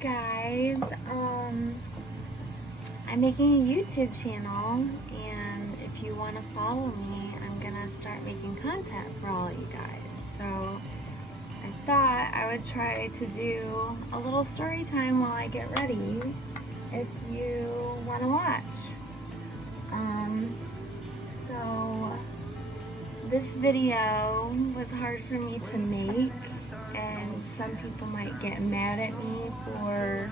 guys? I'm making a YouTube channel, and if you want to follow me, I'm gonna start making content for all of you guys. So I thought I would try to do a little story time while I get ready if you want to watch. So this video was hard for me to make, and some people might get mad at me for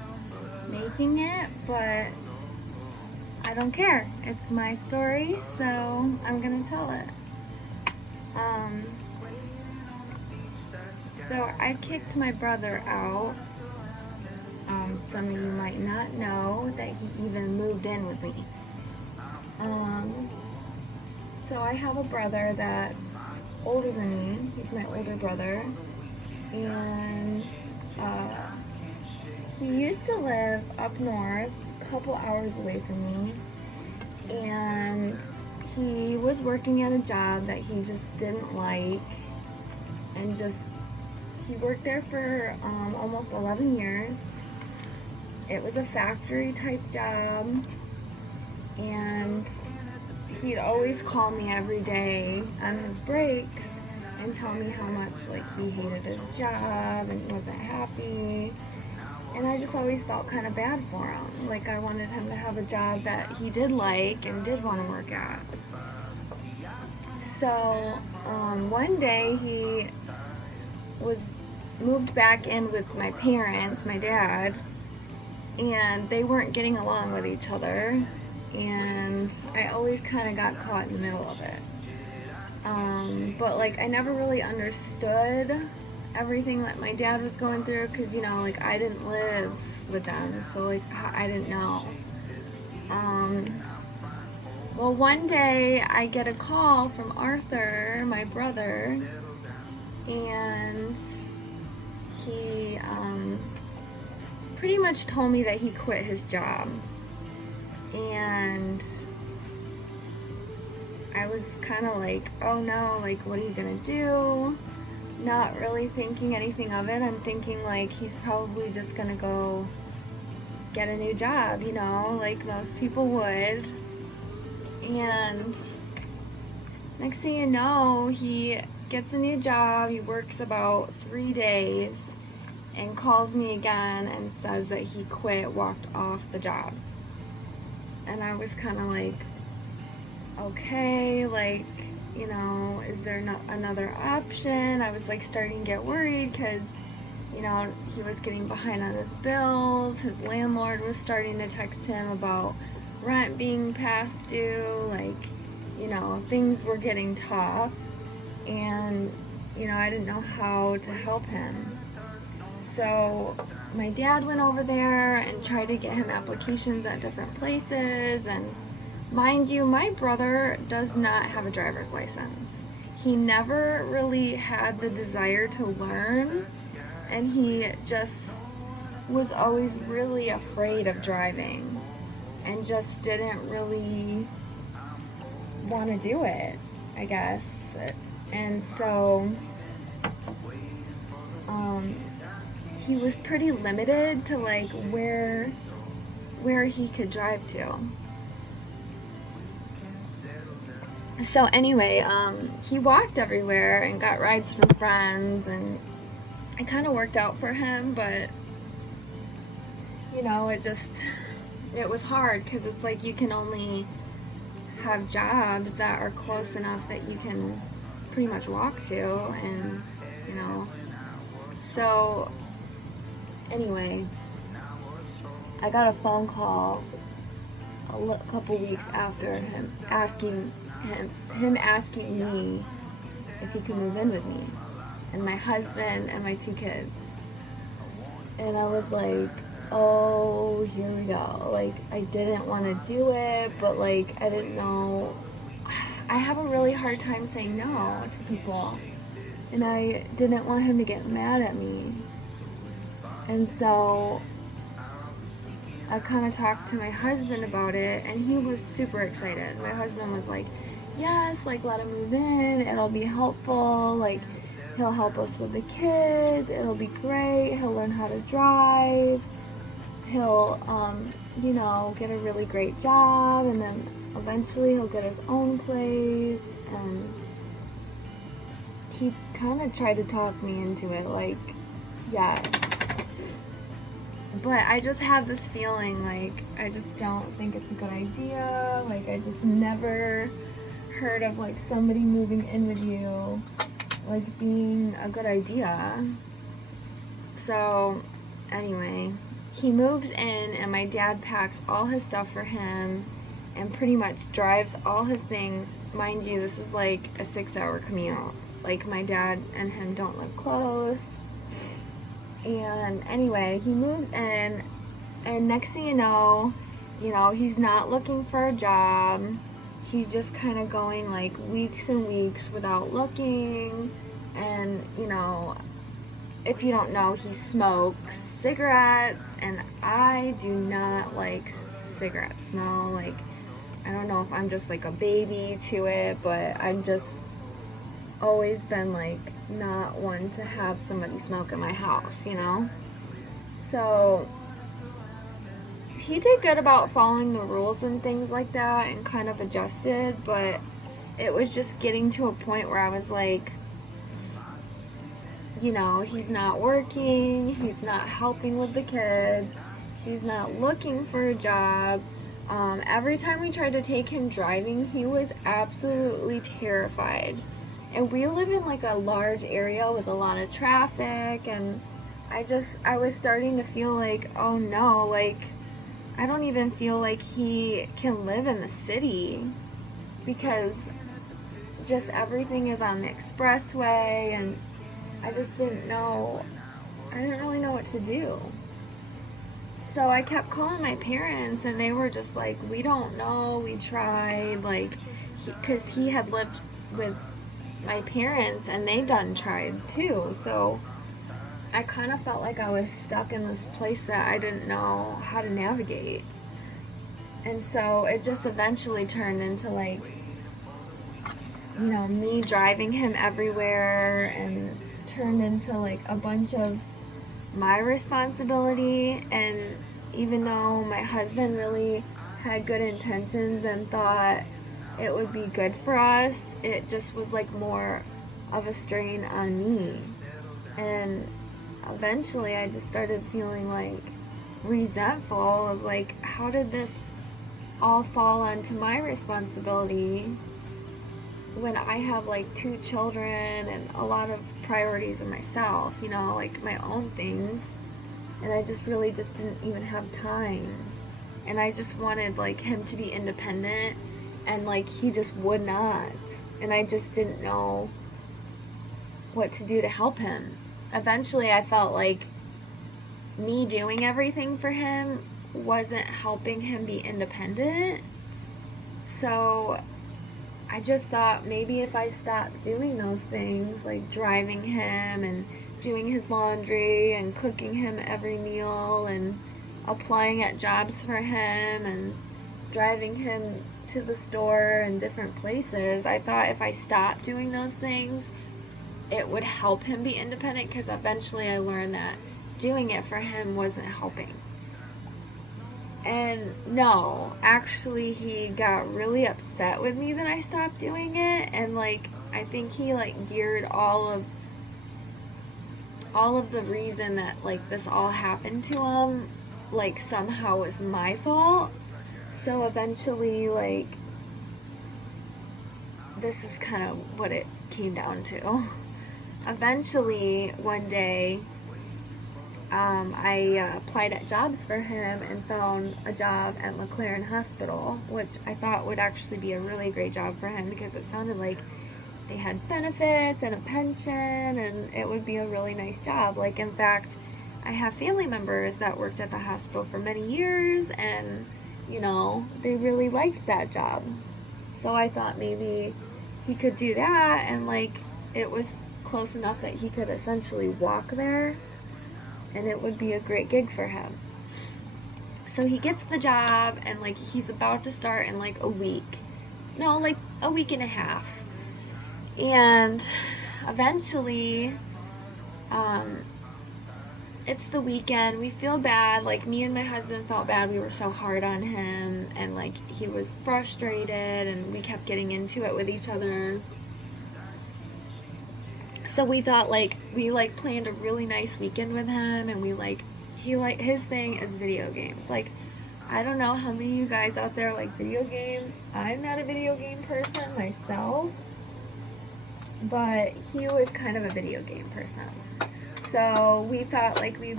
making it, but I don't care. It's my story, so I'm gonna tell it. So I kicked my brother out. Some of you might not know that he even moved in with me. So I have a brother that's older than me. He's my older brother. And he used to live up north, a couple hours away from me. And he was working at a job that he just didn't like. And he worked there for almost 11 years. It was a factory type job. And he'd always call me every day on his breaks and tell me how much he hated his job and he wasn't happy. And I just always felt kind of bad for him. I wanted him to have a job that he did like and did want to work at. So one day he was moved back in with my parents, my dad, and they weren't getting along with each other. And I always kind of got caught in the middle of it. But I never really understood everything that my dad was going through because, I didn't live with them, so I didn't know. Well, one day I get a call from Arthur, my brother, and he pretty much told me that he quit his job. And I was kind of oh no, what are you gonna do? Not really thinking anything of it. I'm thinking he's probably just gonna go get a new job, like most people would. And next thing you know, he gets a new job. He works about 3 days and calls me again and says that he quit, walked off the job. And I was kind of okay, is there another option? I was starting to get worried because, he was getting behind on his bills. His landlord was starting to text him about rent being past due. Things were getting tough. And, I didn't know how to help him. So my dad went over there and tried to get him applications at different places. And mind you, my brother does not have a driver's license. He never really had the desire to learn, and he just was always really afraid of driving and just didn't really want to do it, I guess. And so he was pretty limited to where he could drive to. So anyway, he walked everywhere and got rides from friends, and it kind of worked out for him, but it was hard because it's you can only have jobs that are close enough that you can pretty much walk to, and so anyway, I got a phone call a couple weeks after him asking me if he could move in with me and my husband and my 2 kids. And I was oh, here we go. I didn't want to do it, but I didn't know. I have a really hard time saying no to people, and I didn't want him to get mad at me. And so I kind of talked to my husband about it, and he was super excited. My husband was yes, let him move in, it'll be helpful, he'll help us with the kids, it'll be great, he'll learn how to drive, he'll, get a really great job, and then eventually he'll get his own place, and he kind of tried to talk me into it, like, yes. But I just have this feeling, like, I just don't think it's a good idea. Like, I just never heard of, like, somebody moving in with you, like, being a good idea. So, anyway, he moves in, and my dad packs all his stuff for him and pretty much drives all his things. Mind you, this is like a 6-hour commute. Like, my dad and him don't live close. And anyway, he moves in, and next thing you know, he's not looking for a job. He's just kind of going like weeks and weeks without looking. And, if you don't know, he smokes cigarettes, and I do not like cigarette smell. Like, I don't know if I'm just like a baby to it, but I've just always been like not one to have somebody smoke in my house, So he did good about following the rules and things like that and kind of adjusted, but it was just getting to a point where I was like, he's not working, he's not helping with the kids, he's not looking for a job. Every time we tried to take him driving, he was absolutely terrified. And we live in like a large area with a lot of traffic, and I was starting to feel like, oh no, like, I don't even feel like he can live in the city, because just everything is on the expressway, and I just didn't really know what to do. So I kept calling my parents, and they were just like, we don't know, we tried, like, because he had lived with my parents, and they done tried too. So I kind of felt like I was stuck in this place that I didn't know how to navigate. And so it just eventually turned into like, me driving him everywhere, and turned into like a bunch of my responsibility. And even though my husband really had good intentions and thought it would be good for us, it just was like more of a strain on me. And eventually I just started feeling like resentful of like, how did this all fall onto my responsibility when I have like 2 children and a lot of priorities in myself, like my own things. And I just really just didn't even have time. And I just wanted like him to be independent, and like he just would not. And I just didn't know what to do to help him. Eventually I felt like me doing everything for him wasn't helping him be independent. So I just thought maybe if I stopped doing those things, like driving him and doing his laundry and cooking him every meal and applying at jobs for him and driving him to the store and different places, I thought if I stopped doing those things, it would help him be independent, because eventually I learned that doing it for him wasn't helping. And no, actually he got really upset with me that I stopped doing it, and like I think he like geared all of the reason that like this all happened to him like somehow was my fault. So eventually, like, this is kind of what it came down to. Eventually, one day, I applied at jobs for him and found a job at McLaren Hospital, which I thought would actually be a really great job for him, because it sounded like they had benefits and a pension, and it would be a really nice job. Like, in fact, I have family members that worked at the hospital for many years, and they really liked that job. So I thought maybe he could do that, and like it was close enough that he could essentially walk there, and it would be a great gig for him. So he gets the job, and like he's about to start in like a week. No, like a week and a half. And eventually, it's the weekend. We feel bad. Like, me and my husband felt bad. We were so hard on him, and like he was frustrated, and we kept getting into it with each other. So we thought, like, we like planned a really nice weekend with him, and we like, he like, his thing is video games. Like, I don't know how many of you guys out there like video games. I'm not a video game person myself, but he was kind of a video game person. So we thought, like, we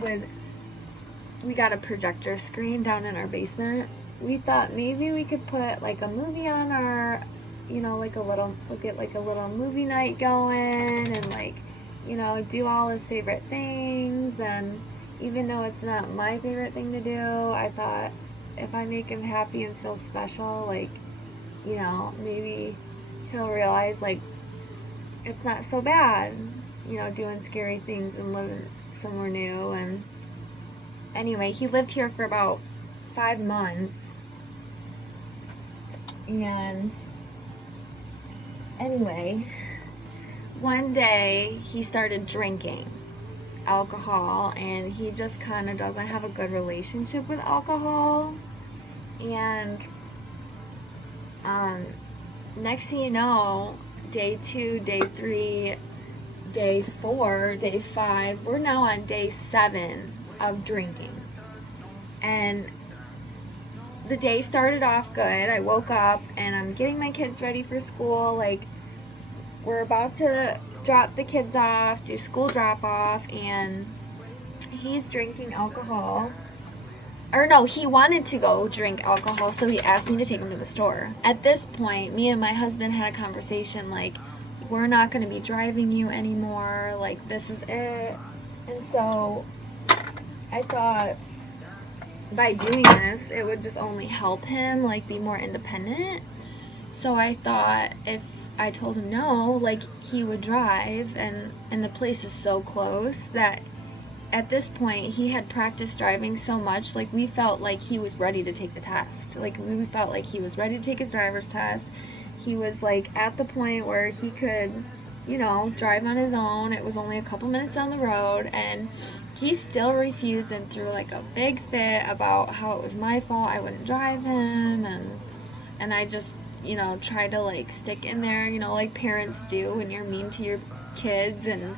got a projector screen down in our basement. We thought maybe we could put like a movie on our, like we'll get like a little movie night going, and like, do all his favorite things. And even though it's not my favorite thing to do, I thought if I make him happy and feel special, like, maybe he'll realize, like, it's not so bad, doing scary things and living somewhere new. And anyway, he lived here for about 5 months. And anyway, one day he started drinking alcohol, and he just kind of doesn't have a good relationship with alcohol. And next thing you know, day 2, day 3, day 4, day 5, we're now on day 7 of drinking. And the day started off good. I woke up and I'm getting my kids ready for school. Like, we're about to drop the kids off, do school drop off, and he's drinking alcohol. Or no, he wanted to go drink alcohol, so he asked me to take him to the store. At this point, me and my husband had a conversation, like, we're not going to be driving you anymore, like, this is it. And so I thought by doing this, it would just only help him, like, be more independent. So I thought if I told him no, like, he would drive, and the place is so close that at this point he had practiced driving so much, like, we felt like he was ready to take the test. Like, we felt like he was ready to take his driver's test. He was like at the point where he could, drive on his own. It was only a couple minutes down the road, and he still refused and threw like a big fit about how it was my fault I wouldn't drive him. And I just, tried to like stick in there, like parents do when you're mean to your kids and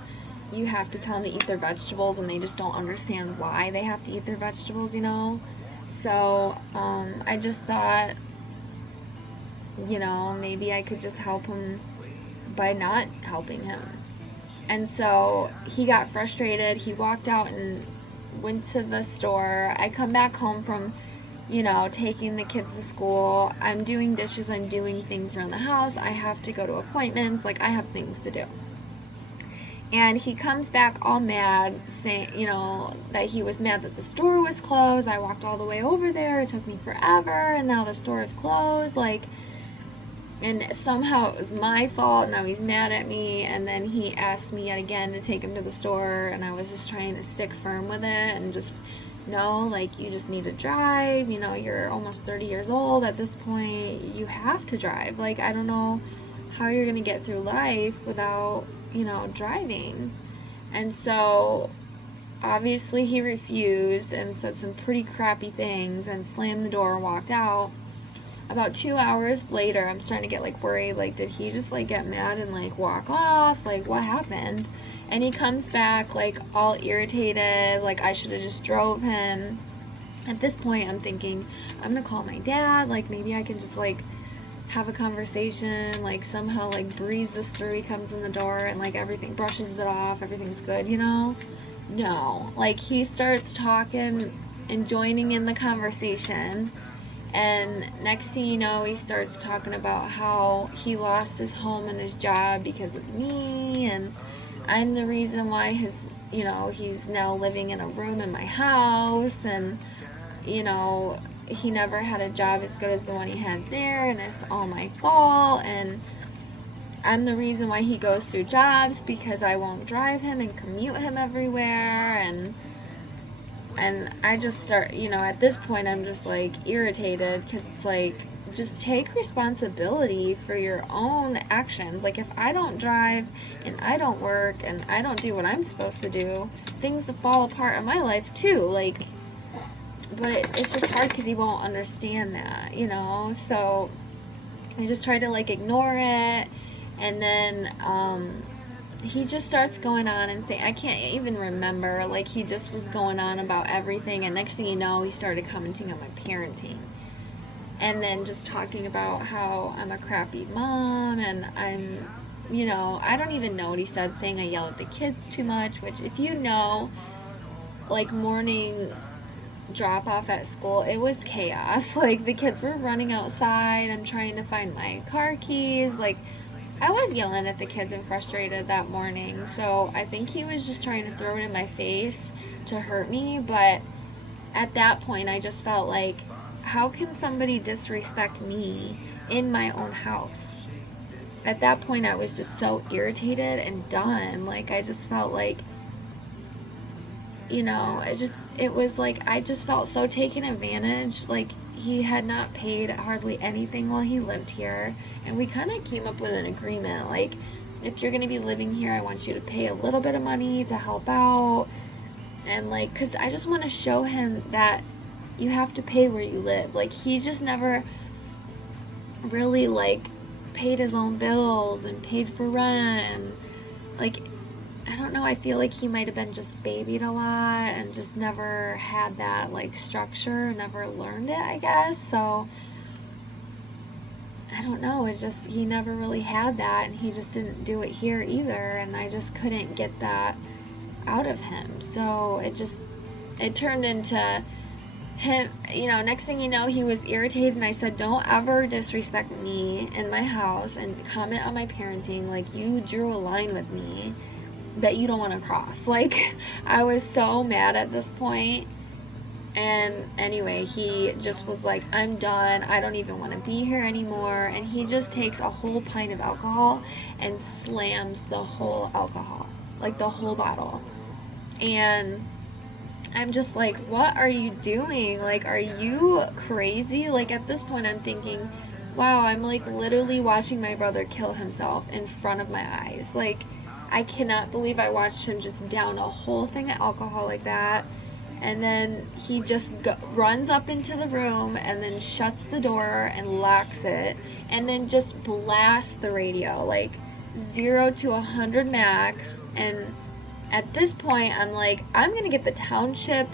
you have to tell them to eat their vegetables, and they just don't understand why they have to eat their vegetables, So I just thought, maybe I could just help him by not helping him. And so he got frustrated. He walked out and went to the store. I come back home from, taking the kids to school. I'm doing dishes. I'm doing things around the house. I have to go to appointments. Like, I have things to do. And he comes back all mad, saying, that he was mad that the store was closed. I walked all the way over there. It took me forever, and now the store is closed. Like, and somehow it was my fault. Now he's mad at me. And then he asked me yet again to take him to the store, and I was just trying to stick firm with it and just, no, like, you just need to drive. You're almost 30 years old at this point. You have to drive. Like, I don't know how you're going to get through life without, driving. And so obviously he refused and said some pretty crappy things and slammed the door and walked out. About 2 hours later, I'm starting to get like worried, like, did he just like get mad and like walk off? Like, what happened? And he comes back like all irritated, like I should have just drove him. At this point, I'm thinking, I'm gonna call my dad, like maybe I can just like have a conversation, like somehow like breeze this through. He comes in the door and like everything, brushes it off, everything's good, No, like he starts talking and joining in the conversation. And next thing you know, he starts talking about how he lost his home and his job because of me, and I'm the reason why he's now living in a room in my house, and, he never had a job as good as the one he had there, and it's all my fault, and I'm the reason why he goes through jobs because I won't drive him and commute him everywhere, and I just start, at this point I'm just like irritated because it's like just take responsibility for your own actions. Like, if I don't drive and I don't work and I don't do what I'm supposed to do, things fall apart in my life too. Like, but it's just hard because he won't understand that, you know? So I just try to, like, ignore it. And then he just starts going on and saying, I can't even remember, like, he just was going on about everything. And next thing you know, he started commenting on my parenting. And then just talking about how I'm a crappy mom and I'm, you know, I don't even know what he said, saying I yell at the kids too much, which, if you know, like, morning drop off at school, it was chaos. Like, the kids were running outside. I'm trying to find my car keys. Like, I was yelling at the kids and frustrated that morning. So I think he was just trying to throw it in my face to hurt me. But at that point, I just felt like, how can somebody disrespect me in my own house? At that point, I was just so irritated and done. Like, I just felt like, you know, it was like, I just felt so taken advantage. Like, he had not paid hardly anything while he lived here. And we kind of came up with an agreement. Like, if you're going to be living here, I want you to pay a little bit of money to help out. And, like, because I just want to show him that you have to pay where you live. Like, he just never really, like, paid his own bills and paid for rent. And, like, I don't know, I feel like he might have been just babied a lot and just never had that, like, structure, never learned it, I guess. So I don't know, it's just, he never really had that, and he just didn't do it here either, and I just couldn't get that out of him. So it turned into him, you know, next thing you know, he was irritated, and I said, don't ever disrespect me in my house and comment on my parenting. Like, you drew a line with me that you don't want to cross. Like, I was so mad at this point. And anyway, he just was like, I'm done, I don't even want to be here anymore. And he just takes a whole pint of alcohol and slams the whole alcohol, like the whole bottle. And I'm just like, what are you doing? Like, are you crazy? Like, at this point, I'm thinking, wow, I'm, like, literally watching my brother kill himself in front of my eyes. Like, I cannot believe I watched him just down a whole thing of alcohol like that. And then he just runs up into the room and then shuts the door and locks it. And then just blasts the radio, like 0 to 100 max. And at this point, I'm like, I'm going to get the township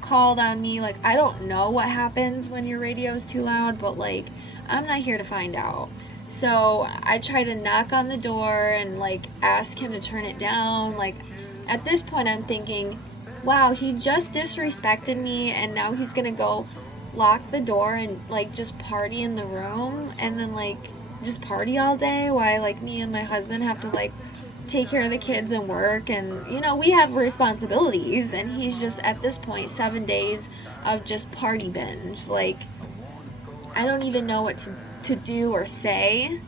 called on me. Like, I don't know what happens when your radio is too loud, but, like, I'm not here to find out. So I try to knock on the door and, like, ask him to turn it down. Like, at this point, I'm thinking, wow, he just disrespected me, and now he's gonna go lock the door and, like, just party in the room, and then, like, just party all day while, like, me and my husband have to, like, take care of the kids and work. And, you know, we have responsibilities, and he's just, at this point, 7 days of just party binge. Like, I don't even know what to do or say.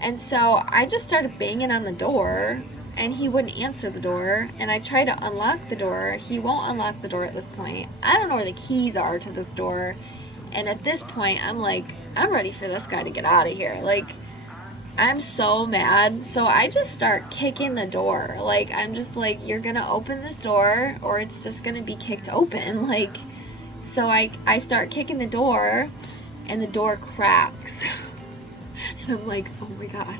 And so I just started banging on the door, and he wouldn't answer the door. And I tried to unlock the door. He won't unlock the door at this point. I don't know where the keys are to this door. And at this point, I'm like, I'm ready for this guy to get out of here. Like, I'm so mad. So I just start kicking the door. Like, I'm just like, you're gonna open this door or it's just gonna be kicked open. Like, so I start kicking the door, and the door cracks. And I'm like, oh my God,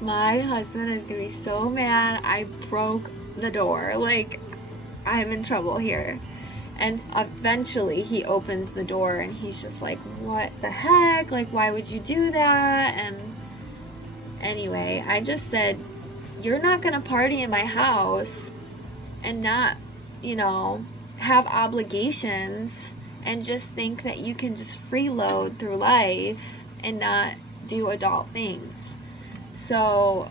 my husband is gonna be so mad I broke the door. Like, I'm in trouble here. And eventually he opens the door, and he's just like, what the heck? Like, why would you do that? And anyway, I just said, you're not gonna party in my house and not, you know, have obligations and just think that you can just freeload through life and not do adult things. So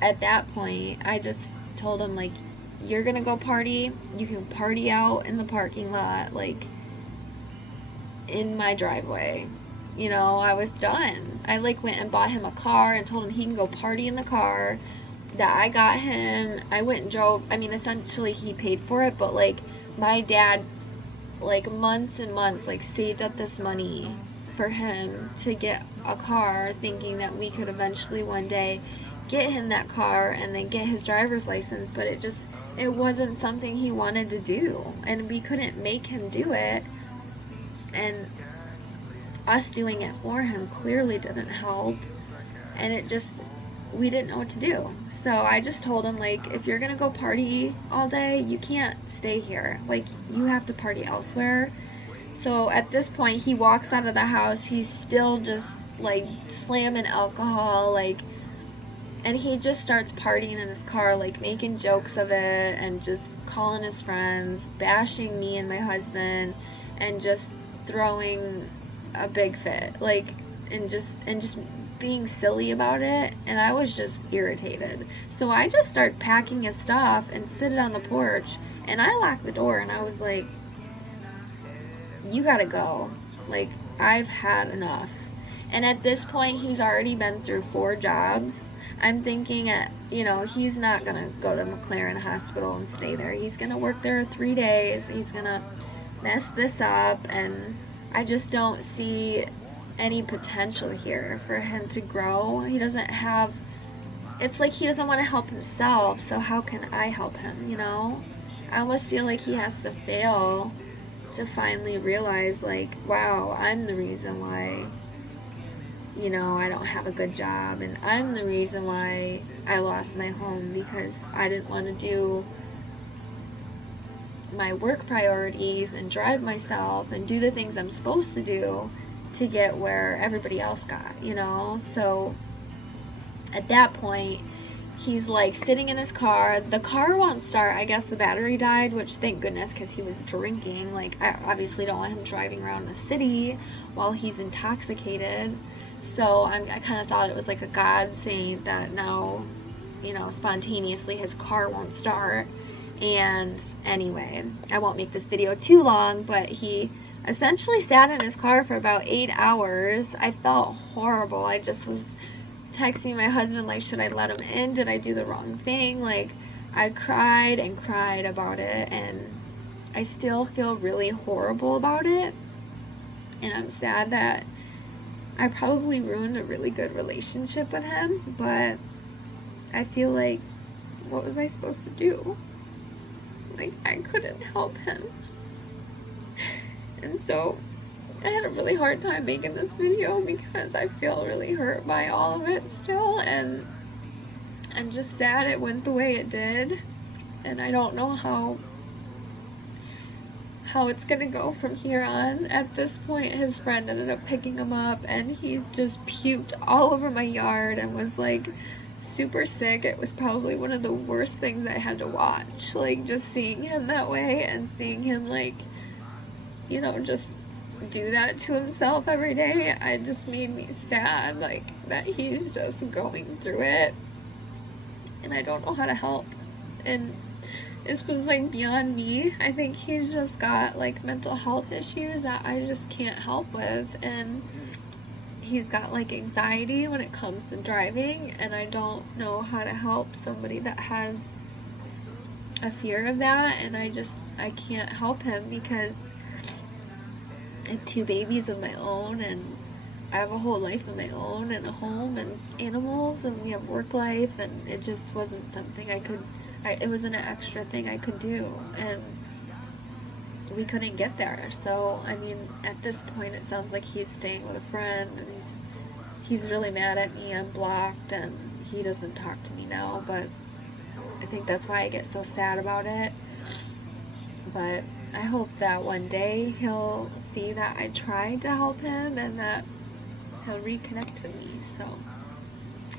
at that point, I just told him, like, you're gonna go party, you can party out in the parking lot, like, in my driveway. You know, I was done. I, like, went and bought him a car and told him he can go party in the car that I got him. I went and drove, I mean, essentially he paid for it, but, like, my dad like months and months, like saved up this money for him to get a car, thinking that we could eventually one day get him that car and then get his driver's license, but it wasn't something he wanted to do, and we couldn't make him do it, and us doing it for him clearly didn't help, and we didn't know what to do. So I just told him, like, if you're gonna go party all day, you can't stay here. Like, you have to party elsewhere. So at this point, he walks out of the house, he's still just, like, slamming alcohol, like, and he just starts partying in his car, like, making jokes of it, and just calling his friends, bashing me and my husband, and just throwing a big fit, like, and just being silly about it, and I was just irritated. So I just started packing his stuff and sit it on the porch, and I locked the door, and I was like, you gotta go. Like, I've had enough. And at this point, he's already been through 4 jobs. I'm thinking, he's not gonna go to McLaren Hospital and stay there. He's gonna work there 3 days. He's gonna mess this up, and I just don't see any potential here for him to grow. He doesn't have, it's like he doesn't want to help himself, so how can I help him, I almost feel like he has to fail to finally realize, like, wow, I'm the reason why, I don't have a good job, and I'm the reason why I lost my home, because I didn't want to do my work priorities and drive myself and do the things I'm supposed to do to get where everybody else got, So at that point, he's like sitting in his car. The car won't start. I guess the battery died, which thank goodness, because he was drinking. Like, I obviously don't want him driving around the city while he's intoxicated. So I kind of thought it was like a God saying that now, spontaneously his car won't start. And anyway, I won't make this video too long, but he essentially sat in his car for about 8 hours. I felt horrible. I just was texting my husband, like, should I let him in? Did I do the wrong thing? Like, I cried and cried about it, and I still feel really horrible about it. And I'm sad that I probably ruined a really good relationship with him, but I feel like, what was I supposed to do? Like, I couldn't help him. And so I had a really hard time making this video because I feel really hurt by all of it still, and I'm just sad it went the way it did, and I don't know how it's gonna go from here on. At this point, his friend ended up picking him up, and he just puked all over my yard and was like super sick. It was probably one of the worst things I had to watch, like, just seeing him that way and seeing him, like, just do that to himself every day. It just made me sad, like, that he's just going through it, and I don't know how to help. And this was, like, beyond me. I think he's just got, like, mental health issues that I just can't help with, and he's got, like, anxiety when it comes to driving, and I don't know how to help somebody that has a fear of that, and I can't help him because I have 2 babies of my own, and I have a whole life of my own, and a home, and animals, and we have work life, and it just wasn't something it wasn't an extra thing I could do, and we couldn't get there. So, I mean, at this point, it sounds like he's staying with a friend, and he's really mad at me. I'm blocked, and he doesn't talk to me now, but I think that's why I get so sad about it. But I hope that one day he'll see that I tried to help him, and that he'll reconnect with me. So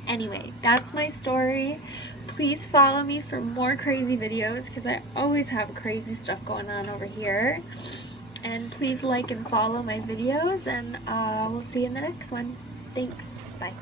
anyway, that's my story. Please follow me for more crazy videos, because I always have crazy stuff going on over here. And please like and follow my videos, and we'll see you in the next one. Thanks. Bye.